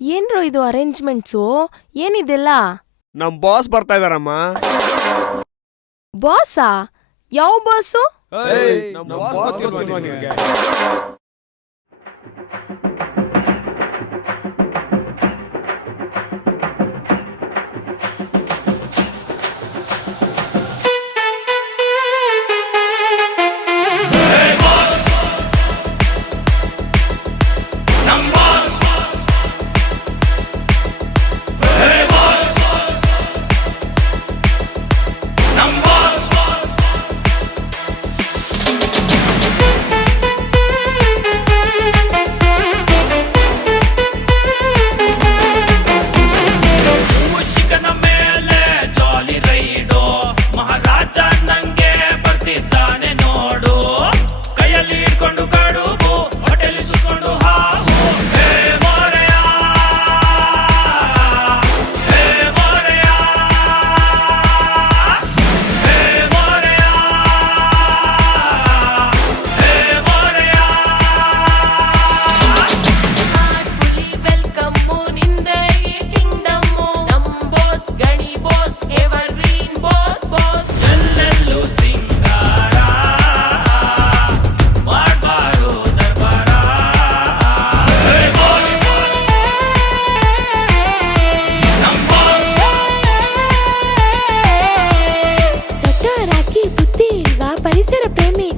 ಏನ್ರೋ ಇದು ಅರೇಂಜ್ಮೆಂಟ್ಸು? ಏನಿದೆಲ್ಲ? ನಮ್ ಬಾಸ್ ಬರ್ತಾ ಇದಾರಮ್ಮ. ಬಾಸಾ? ಯಾವ ಬಾಸು? ನಮ್ ಬಾಸ್ ಗೊತ್ತಿಲ್ವಾ ನಿಮ್ಗೆ?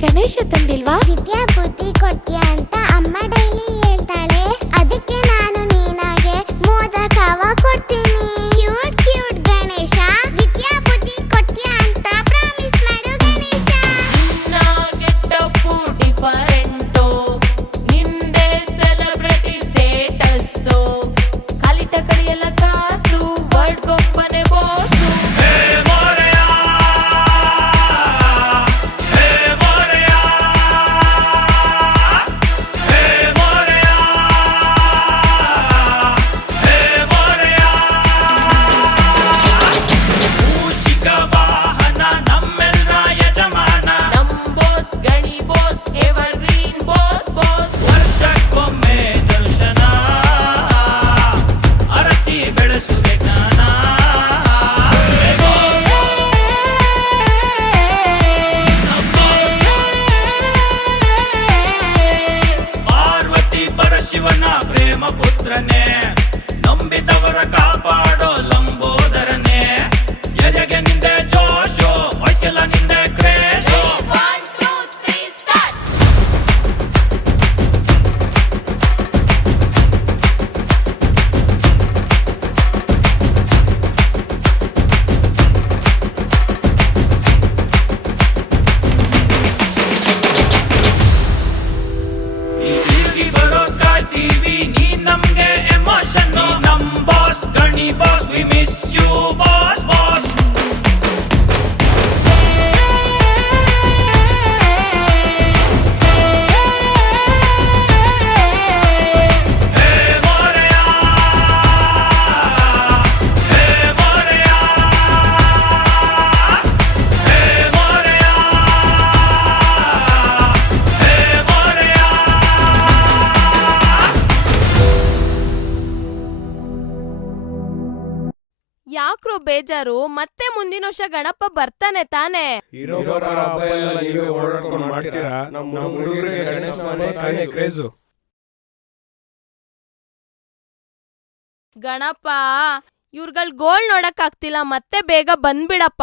ಗಣೇಶ ತಂದಿಲ್ವಾ? ವಿದ್ಯಾ ಬುದ್ಧಿ ಕೊಡ್ತೀಯ ಅಂತ ಅಮ್ಮ ಡೈಲಿ ಹೇಳ್ತಾಳೆ. ಅದಕ್ಕೆ ನಾನು ನೀನಾಗೆ ಮೋದಕವ ಕೊಡ್ತೀನಿ. ಕ್ಯೂಟ್ ಕ್ಯೂಟ್ ಗಣೇಶ, ವಿದ್ಯಾ ಬುದ್ಧಿ ಕೊಡ್ತೀಯ ಅಂತ ಪ್ರಾಮಿಸ್ ಮಾಡು ಗಣೇಶ. ಗೆಟಪ್ಪು ಡಿಫರೆಂಟು, ನಿಂದೆ ಸೆಲೆಬ್ರಿಟಿ ಸ್ಟೇಟಸ್ಸು, ಕಾಲಿಟ ಕಡಿಯಲ್ಲ ಕಾಸು, ವರ್ಡ್ ಗೊಪ್ಪನೆ ಬೋಸು. ಶಿವನ ಪ್ರೇಮ ಪುತ್ರನೇ, ನಂಬಿದವರ ಕಾಪಾಡೋ ಲಂಬೋದರನೇ, ಎದೆಗೆ ನಿಂದೆ ಜೋಶೋ, ವಯಸ್ಸೆಲ್ಲ ನಿಂದೆ ಕ್ರೇಶೋ. ನೀ ನಮ್ಗೆ ಎಮೋಷನ್, ನಮ್ boss Gani boss, we miss you boss boss. ಯಾಕ್ರೋ ಬೇಜಾರು? ಮತ್ತೆ ಮುಂದಿನ ವರ್ಷ ಗಣಪ ಬರ್ತಾನೆ ತಾನೆ? ಗಣಪ ಇವ್ರಗಳ್ ಗೋಳ್ ನೋಡಕ್ ಆಗ್ತಿಲ್ಲ, ಮತ್ತೆ ಬೇಗ ಬಂದ್ಬಿಡಪ್ಪ.